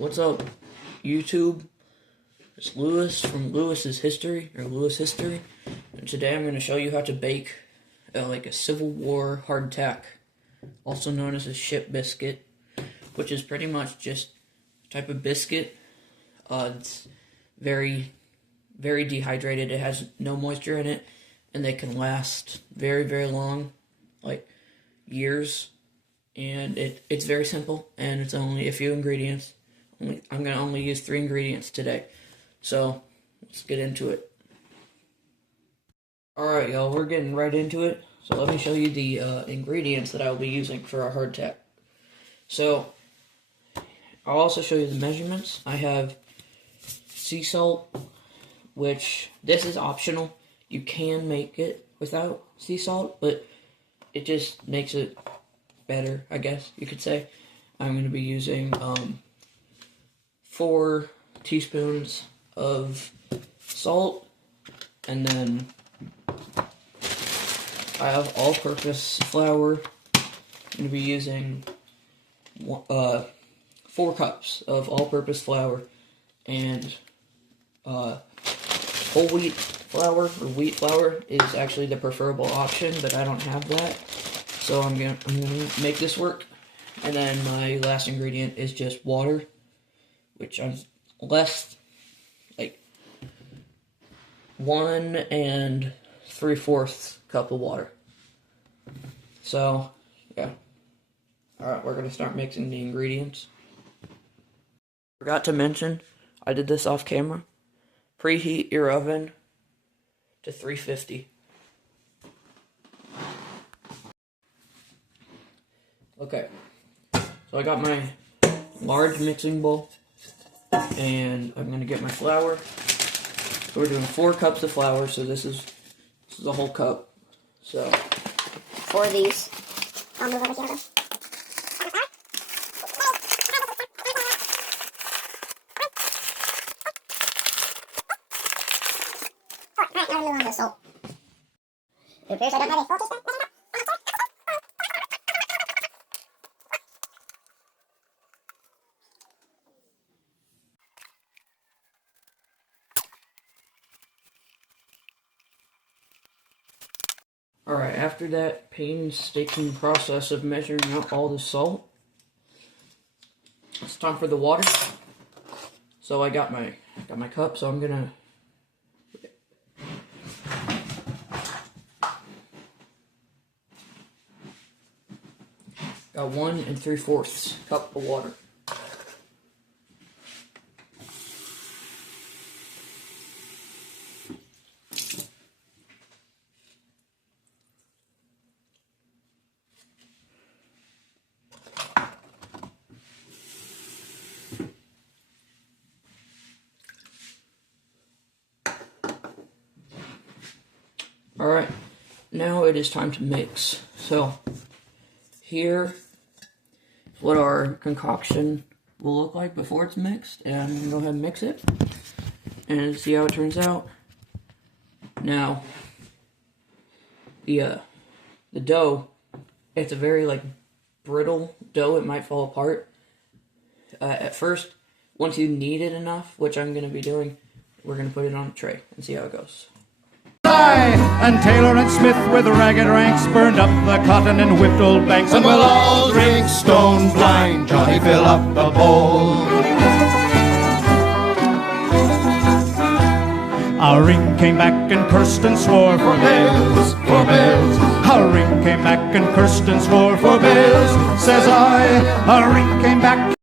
What's up, YouTube? It's Lewis from Lewis History, and today I'm going to show you how to bake like a Civil War hardtack, also known as a ship biscuit, which is pretty much just a type of biscuit. It's very, very dehydrated. It has no moisture in it, and they can last very, very long, like years. And it's very simple, and it's only a few ingredients. I'm going to only use 3 ingredients today. So, let's get into it. Alright, y'all, we're getting right into it. So let me show you the ingredients that I will be using for our hardtack. So, I'll also show you the measurements. I have sea salt, which this is optional. You can make it without sea salt, but it just makes it better, I guess you could say. I'm going to be using 4 teaspoons of salt, and then I have all-purpose flour. I'm going to be using 4 cups of all-purpose flour, and whole wheat flour, or wheat flour, is actually the preferable option, but I don't have that, so I'm gonna make this work. And then my last ingredient is just water, which I'm less, like 1 3/4 cup of water. So, yeah. Alright, we're gonna start mixing the ingredients. Forgot to mention, I did this off camera. Preheat your oven to 350. Okay, so I got my large mixing bowl, and I'm going to get my flour. So we're doing 4 cups of flour, so this is a whole cup. So 4 of these. I'll move over here. Alright, now we'll move on to salt. It appears I don't have a full teaspoon. Alright, after that painstaking process of measuring out all the salt, it's time for the water. So I got my cup, so I'm gonna got 1 3/4 cup of water. Alright, now it is time to mix. So, here is what our concoction will look like before it's mixed. And I'm going to go ahead and mix it and see how it turns out. Now, the dough, it's a very brittle dough. It might fall apart at first. Once you knead it enough, which I'm going to be doing, we're going to put it on a tray and see how it goes. And Taylor and Smith with ragged ranks burned up the cotton and whipped old banks, and we'll all drink stone blind. Johnny, fill up the bowl. Our ring came back and cursed and swore for bills, for bills. Our ring came back and cursed and swore for bills, says I. Our ring came back.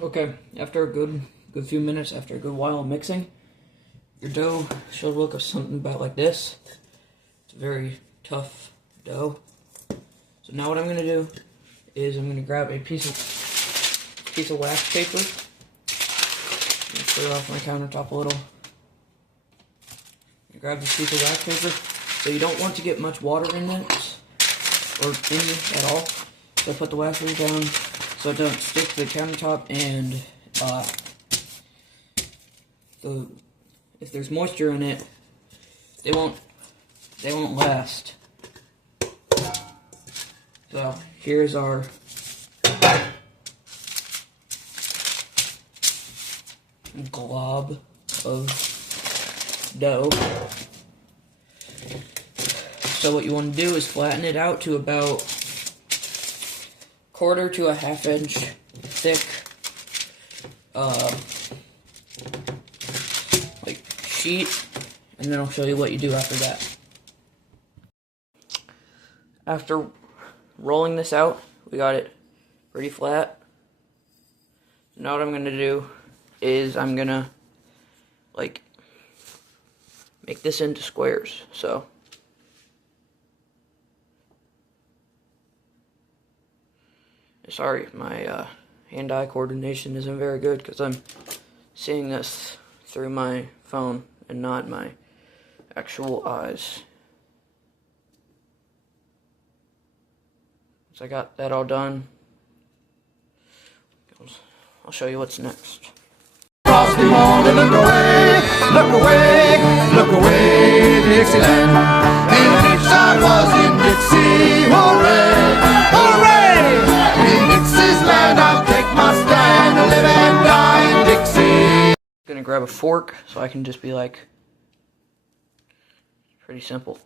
Okay, after a good few minutes, after a good while of mixing, your dough should look something about like this. It's a very tough dough. So now what I'm going to do is I'm going to grab a piece of wax paper. Clear off my countertop a little. Grab this piece of wax paper. So you don't want to get much water in it, or in it at all. So I put the wax paper down so it doesn't stick to the countertop, and if there's moisture in it, they won't last. So here's our glob of dough. So what you want to do is flatten it out to about 1/4 to a 1/2 inch thick, like sheet, and then I'll show you what you do after that. After rolling this out, we got it pretty flat. Now what I'm gonna do is I'm gonna like make this into squares. So sorry, my hand-eye coordination isn't very good because I'm seeing this through my phone and not my actual eyes. So I got that all done. I'll show you what's next. Across the water, look away, look away, look away, Dixieland. And each I was in Dixie, hooray, hooray. In Dixie's land, I'll take my stand, live and die in Dixie. I'm gonna grab a fork so I can just be like, pretty simple.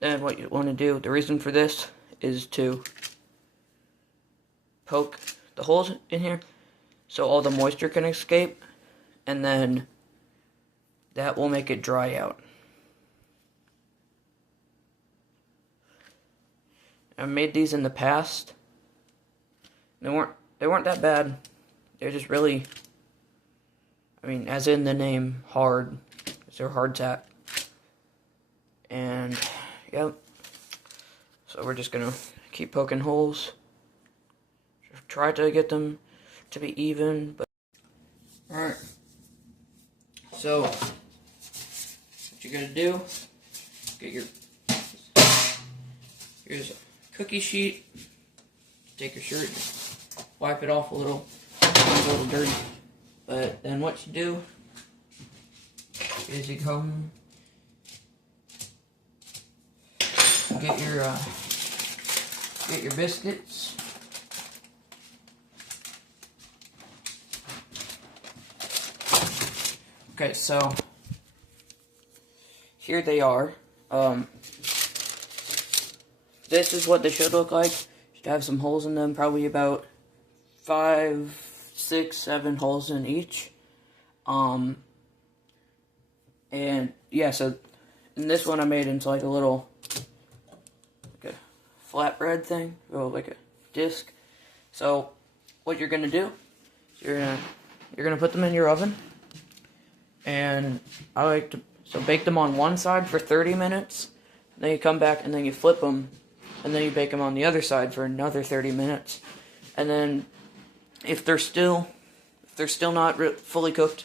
Then what you want to do, the reason for this is to poke the holes in here so all the moisture can escape, and then that will make it dry out. I made these in the past. They weren't that bad. They're just really, I mean, as in the name, hard. They're hardtack. And yep. So we're just gonna keep poking holes. Try to get them to be even, but alright. So what you're gonna do, get here's a cookie sheet, take your shirt, wipe it off a little, it's a little dirty. But then what you do is you come get your biscuits. Okay, so here they are. This is what they should look like. Should have some holes in them, probably about 5, 6, 7 holes in each. And yeah, so in this one I made into like a little like a flatbread thing, or like a disc. So what you're gonna do, you're gonna put them in your oven. And I like to bake them on one side for 30 minutes. Then you come back and then you flip them, and then you bake them on the other side for another 30 minutes. And then if they're still not fully cooked,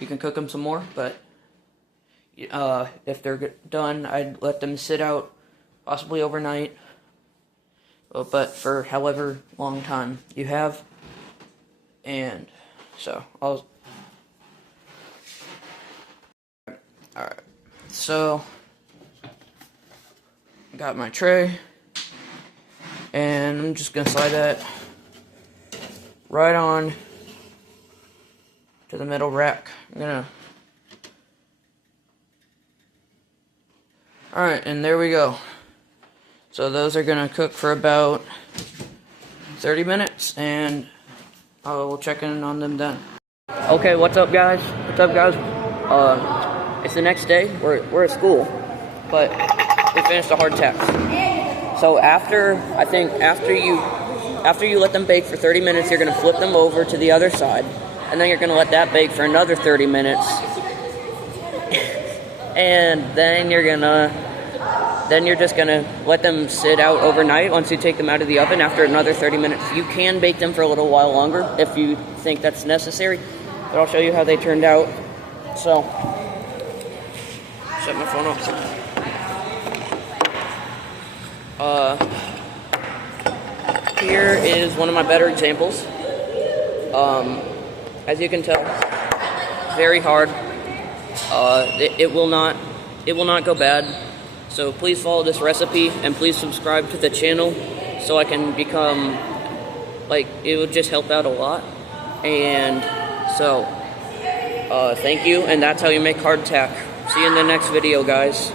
you can cook them some more. But if they're done, I'd let them sit out, possibly overnight, but for however long time you have. And so alright, so I got my tray, and I'm just gonna slide that right on to the middle rack. Alright, and there we go. So those are gonna cook for about 30 minutes, and we'll check in on them then. Okay, what's up guys? It's the next day. We're at school, but we finished the hardtacks. So after you let them bake for 30 minutes, you're gonna flip them over to the other side, and then you're gonna let that bake for another 30 minutes, and then you're just gonna let them sit out overnight. Once you take them out of the oven after another 30 minutes, you can bake them for a little while longer if you think that's necessary. But I'll show you how they turned out. So. Shut my phone off. Here is one of my better examples. As you can tell, very hard. It will not go bad. So please follow this recipe and please subscribe to the channel so I can become, like, it would just help out a lot. And so, thank you, and that's how you make hardtack. See you in the next video, guys.